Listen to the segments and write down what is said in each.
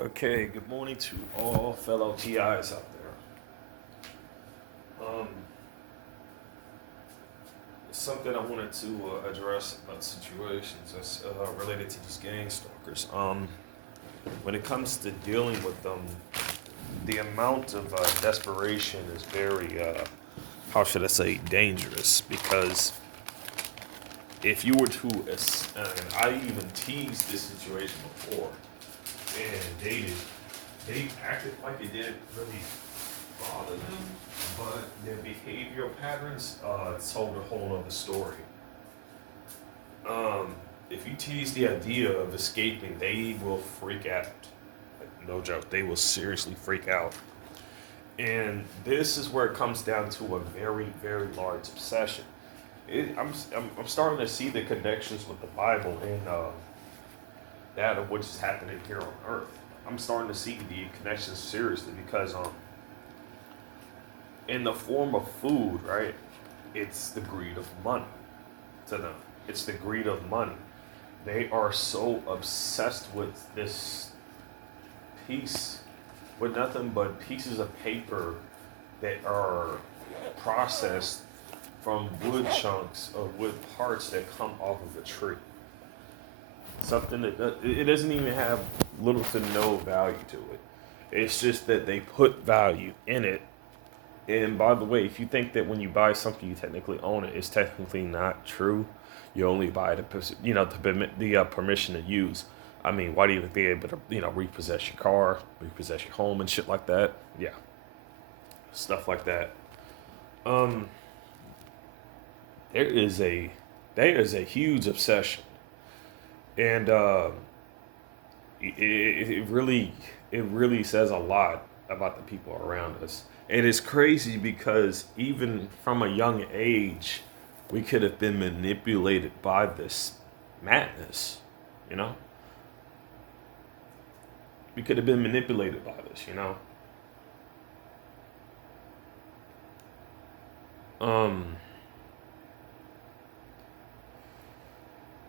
Okay, good morning to all fellow TIs out there. Um, it's something I wanted to address about situations that's related to these gang stalkers. When it comes to dealing with them, the amount of desperation is very, how should I say, dangerous. Because if you were to, and I even teased this situation before, and they acted like it didn't really bother them, but their behavioral patterns told a whole other story. Um, if you tease the idea of escaping, they will freak out. Like, no joke, they will seriously freak out. And this is where it comes down to a very, very large obsession. I'm starting to see the connections with the Bible and that of what is happening here on Earth. I'm starting to see the connections seriously because in the form of food, right? It's the greed of money to them. It's the greed of money. They are so obsessed with this piece, with nothing but pieces of paper that are processed from wood chunks or wood parts that come off of a tree. Something that it doesn't even have little to no value to it. It's just that they put value in it. And by the way, if you think that when you buy something you technically own it, it's technically not true. You only buy the permission to use. I mean, why do you be able to repossess your car, repossess your home, and shit like that? Yeah, stuff like that. Um, there is a huge obsession, and it really says a lot about the people around us. It is crazy because even from a young age, we could have been manipulated by this madness. You know, we could have been manipulated by this. Um,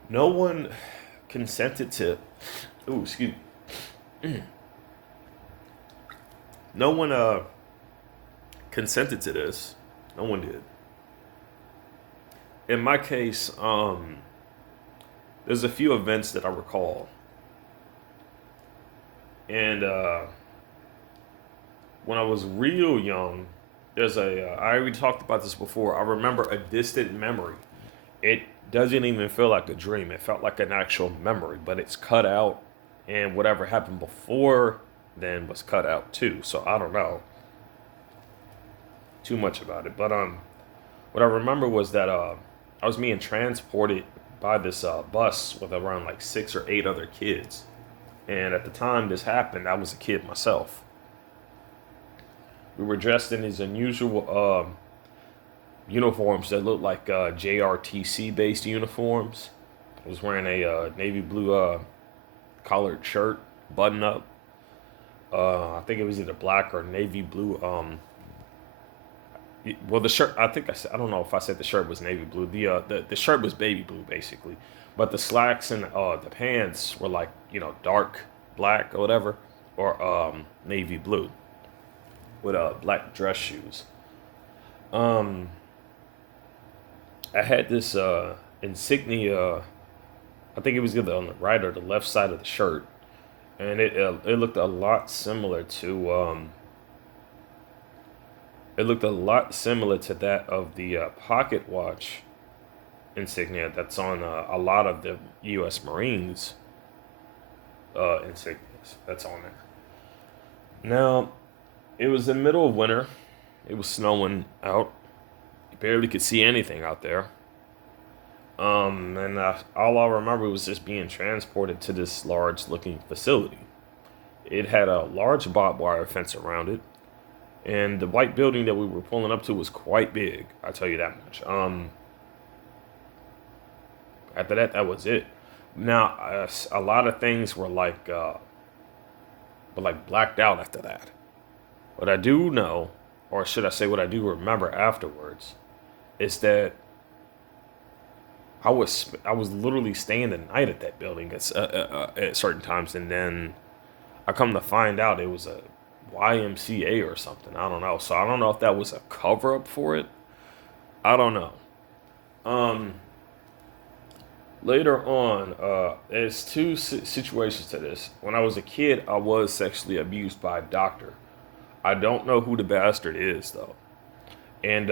no one consented to. Oh, excuse me. No one consented to this. No one did. In my case, there's a few events that I recall, and when I was real young, I already talked about this before. I remember a distant memory. It doesn't even feel like a dream. It felt like an actual memory, but it's cut out, and whatever happened before then was cut out too. So I don't know too much about it, but what I remember was that I was being transported by this bus with around like 6 or 8 other kids. And at the time this happened, I was a kid myself. We were dressed in these unusual uniforms that looked like JRTC based uniforms. I was wearing a navy blue collared shirt, button up. I think it was either black or navy blue. Well, the shirt. I think I don't know if I said the shirt was navy blue. The shirt was baby blue basically, but the slacks and the pants were like dark black or whatever, or navy blue with black dress shoes. Um, I had this insignia. I think it was either on the right or the left side of the shirt, and it looked a lot similar to that of the pocket watch insignia that's on a lot of the U.S. Marines insignias that's on there. Now, it was the middle of winter. It was snowing out. You barely could see anything out there. And all I remember was just being transported to this large-looking facility. It had a large barbed wire fence around it, and the white building that we were pulling up to was quite big. I tell you that much. After that, that was it. Now, a lot of things were like blacked out after that. What I do know, or should I say, what I do remember afterwards, is that I was literally staying the night at that building at certain times, and then I come to find out it was a YMCA or something. I don't know. So I don't know if that was a cover up for it. I don't know. Um, Later on, there's two situations to this. When I was a kid, I was sexually abused by a doctor. I don't know who the bastard is though. And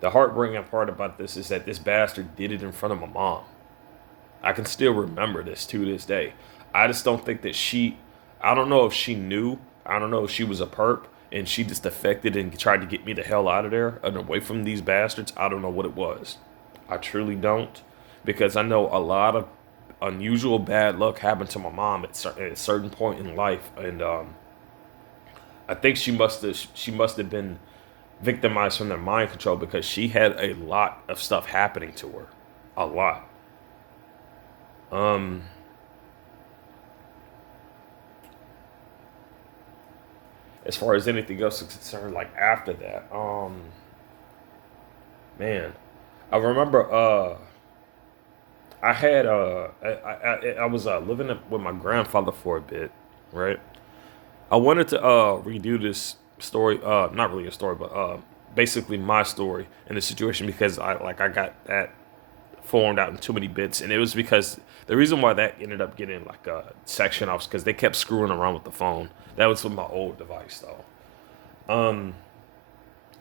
the heartbreaking part about this is that this bastard did it in front of my mom. I can still remember this to this day. I just don't think that I don't know if she knew. I don't know if she was a perp and she just defected and tried to get me the hell out of there and away from these bastards. I don't know what it was. I truly don't. Because I know a lot of unusual bad luck happened to my mom at a certain point in life. And I think she must have been victimized from their mind control because she had a lot of stuff happening to her. A lot. Um, as far as anything else is concerned, like after that, man, I remember I had I was living with my grandfather for a bit, right? I wanted to redo this story, not really a story, but basically my story in the situation because I got that formed out in too many bits, and it was because the reason why that ended up getting like a section off because they kept screwing around with the phone. That was with my old device though. Um,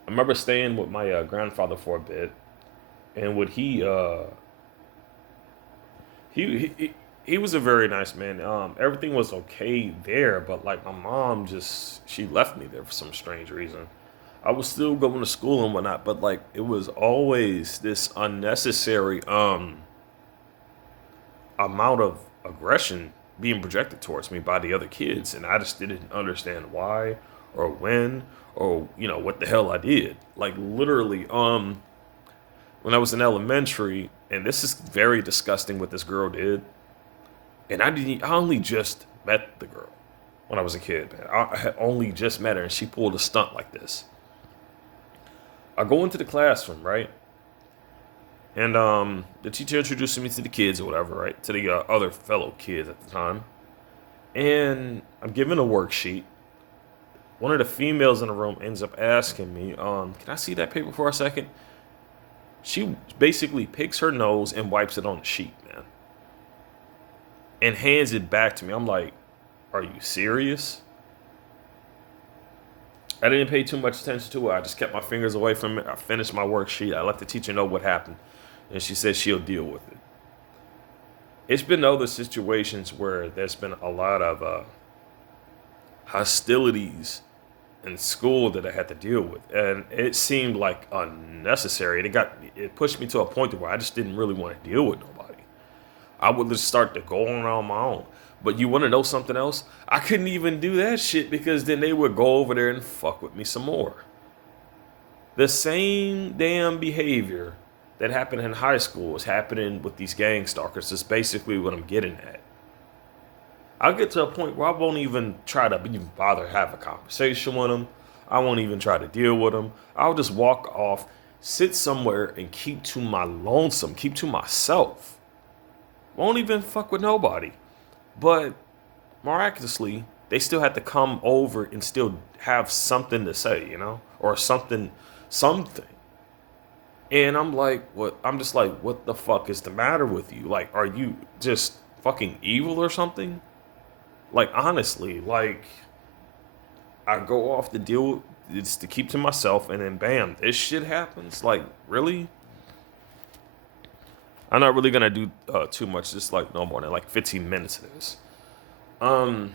I remember staying with my grandfather for a bit, and what he was a very nice man. Everything was okay there, but like my mom just she left me there for some strange reason. I was still going to school and whatnot, but like it was always this unnecessary amount of aggression being projected towards me by the other kids, and I just didn't understand why or when or what the hell I did. Like literally, when I was in elementary, and this is very disgusting what this girl did, and I only just met the girl when I was a kid, man. I had only just met her, and she pulled a stunt like this. I go into the classroom, right? And the teacher introduced me to the kids or whatever, right? To the other fellow kids at the time. And I'm given a worksheet. One of the females in the room ends up asking me, can I see that paper for a second? She basically picks her nose and wipes it on the sheet, man. And hands it back to me. I'm like, are you serious? I didn't pay too much attention to it. I just kept my fingers away from it. I finished my worksheet. I let the teacher know what happened. And she said she'll deal with it. It's been other situations where there's been a lot of hostilities in school that I had to deal with. And it seemed like unnecessary. It pushed me to a point where I just didn't really want to deal with nobody. I would just start to go on my own. But you want to know something else? I couldn't even do that shit because then they would go over there and fuck with me some more. The same damn behavior that happened in high school is happening with these gang stalkers. That's basically what I'm getting at. I'll get to a point where I won't even try to even bother to have a conversation with them. I won't even try to deal with them. I'll just walk off, sit somewhere, and keep to my lonesome, keep to myself. Won't even fuck with nobody. But miraculously, they still had to come over and still have something to say, or something. And I'm like, what? I'm just like, what the fuck is the matter with you? Like, are you just fucking evil or something? Like, honestly, like, I go off to deal, it's to keep to myself, and then bam, this shit happens. Like, really? I'm not really gonna do too much, just like no more than like 15 minutes of this. Um,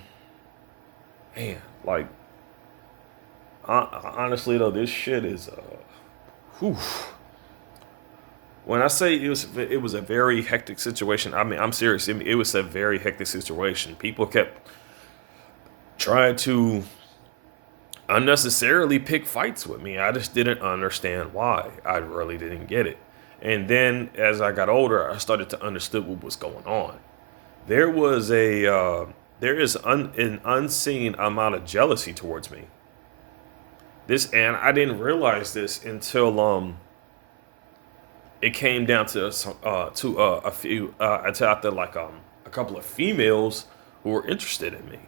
Man, like, honestly though, this shit is, whew. When I say it was a very hectic situation, I mean, I'm serious. It was a very hectic situation. People kept trying to unnecessarily pick fights with me. I just didn't understand why. I really didn't get it. And then as I got older, I started to understand what was going on. There was an unseen amount of jealousy towards me. And I didn't realize this until it came down to a few until after like a couple of females who were interested in me.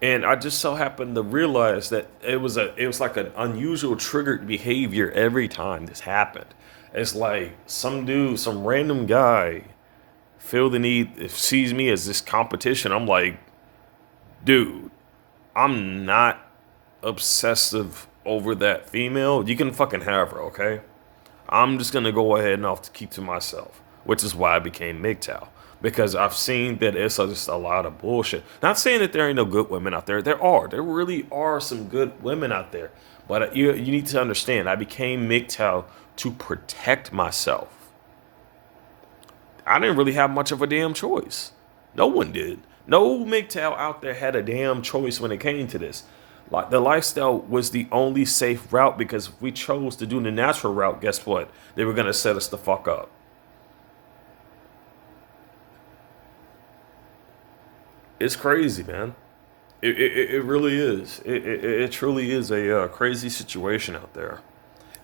And I just so happened to realize that it was like an unusual triggered behavior every time this happened. It's like some dude, some random guy feel the need, sees me as this competition. I'm like, dude, I'm not obsessive over that female. You can fucking have her, okay? I'm just gonna go ahead and off to keep to myself, which is why I became MGTOW. Because I've seen that it's just a lot of bullshit. Not saying that there ain't no good women out there. There are. There really are some good women out there. But you need to understand, I became MGTOW to protect myself. I didn't really have much of a damn choice. No one did. No MGTOW out there had a damn choice when it came to this. Like the lifestyle was the only safe route because if we chose to do the natural route, guess what? They were gonna set us the fuck up. It's crazy, man. It really is. It truly is a crazy situation out there.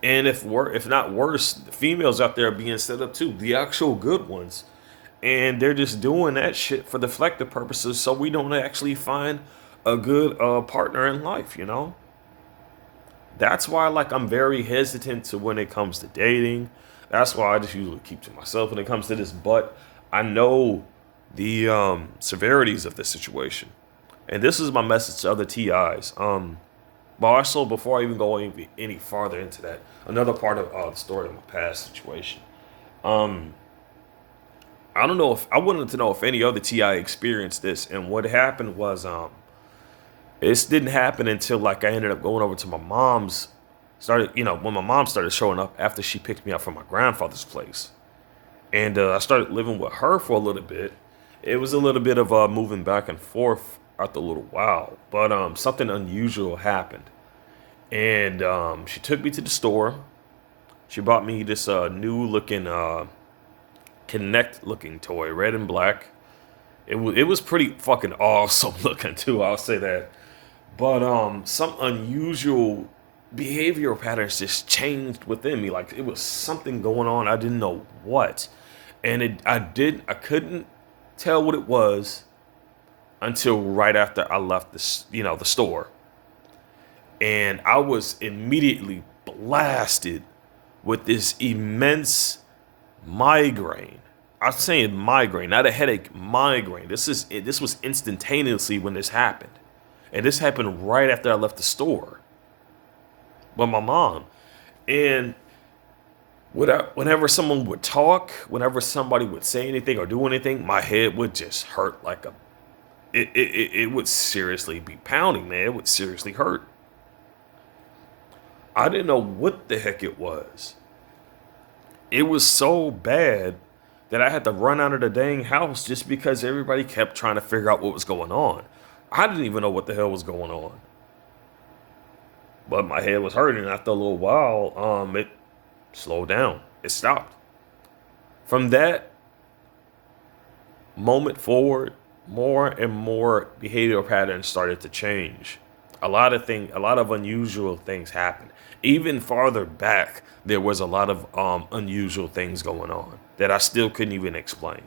And if not worse, the females out there are being set up too, the actual good ones, and they're just doing that shit for deflective purposes, so we don't actually find a good partner in life. You know, that's why like I'm very hesitant to when it comes to dating. That's why I just usually keep to myself when it comes to this. But I know the severities of the situation, and this is my message to other TIs. But also, before I even go any farther into that, another part of the story of my past situation. Um, I don't know if I wanted to know if any other TI experienced this, and what happened was, this didn't happen until like I ended up going over to my mom's. Started, when my mom started showing up after she picked me up from my grandfather's place, and I started living with her for a little bit. It was a little bit of moving back and forth after a little while, but something unusual happened. And she took me to the store. She bought me this new looking Connect looking toy, red and black. It was pretty fucking awesome looking too. I'll say that. But some unusual behavioral patterns just changed within me. Like it was something going on. I didn't know what, and I couldn't tell what it was until right after I left the store. And I was immediately blasted with this immense migraine. I'm saying migraine, not a headache, migraine. This was instantaneously when this happened. And this happened right after I left the store with my mom. And whenever someone would talk, whenever somebody would say anything or do anything, my head would just hurt like it would seriously be pounding, man. It would seriously hurt. I didn't know what the heck it was. It was so bad that I had to run out of the dang house just because everybody kept trying to figure out what was going on. I didn't even know what the hell was going on. But my head was hurting. After a little while, it slowed down. It stopped. From that moment forward, more and more behavioral patterns started to change. A lot of unusual things happened. Even farther back, there was a lot of unusual things going on that I still couldn't even explain,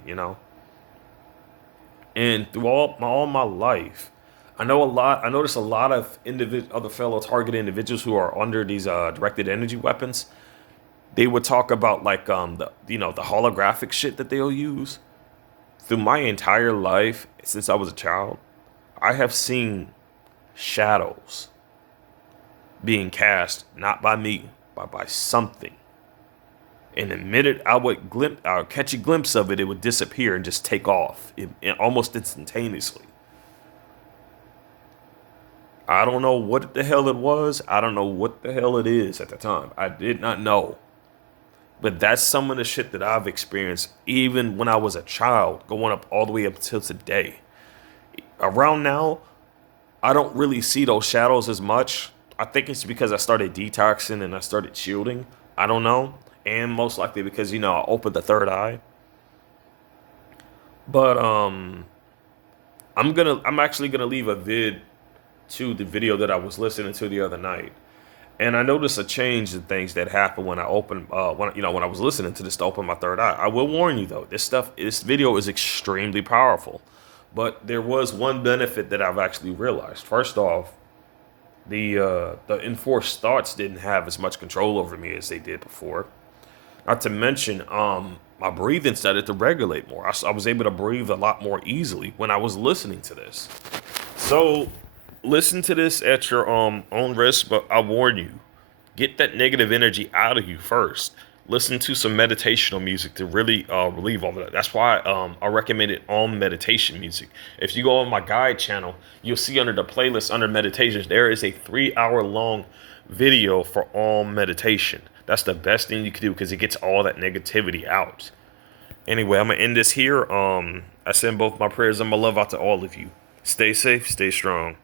And through all my life, I noticed a lot of other fellow target individuals who are under these directed energy weapons. They would talk about like the holographic shit that they'll use. Through my entire life since I was a child, I have seen shadows being cast not by me, but by something. And the minute I would catch a glimpse of it, it would disappear and just take off almost instantaneously. I don't know what the hell it was. I don't know what the hell it is at the time. I did not know. But that's some of the shit that I've experienced even when I was a child, going up all the way up till today. Around now, I don't really see those shadows as much. I think it's because I started detoxing and I started shielding. I don't know. And most likely because, I opened the third eye. But I'm actually gonna leave a vid to the video that I was listening to the other night. And I noticed a change in things that happened when I opened, when I was listening to this to open my third eye. I will warn you though, this video is extremely powerful. But there was one benefit that I've actually realized. First off, the enforced thoughts didn't have as much control over me as they did before. Not to mention, my breathing started to regulate more. I was able to breathe a lot more easily when I was listening to this. So, listen to this at your own risk, but I warn you, get that negative energy out of you first. Listen to some meditational music to really relieve all of that. That's why I recommended meditation music. If you go on my guide channel, you'll see under the playlist under meditations, there is a 3 hour long video for meditation. That's the best thing you can do because it gets all that negativity out. Anyway, I'm gonna end this here. I send both my prayers and my love out to all of you. Stay safe, stay strong.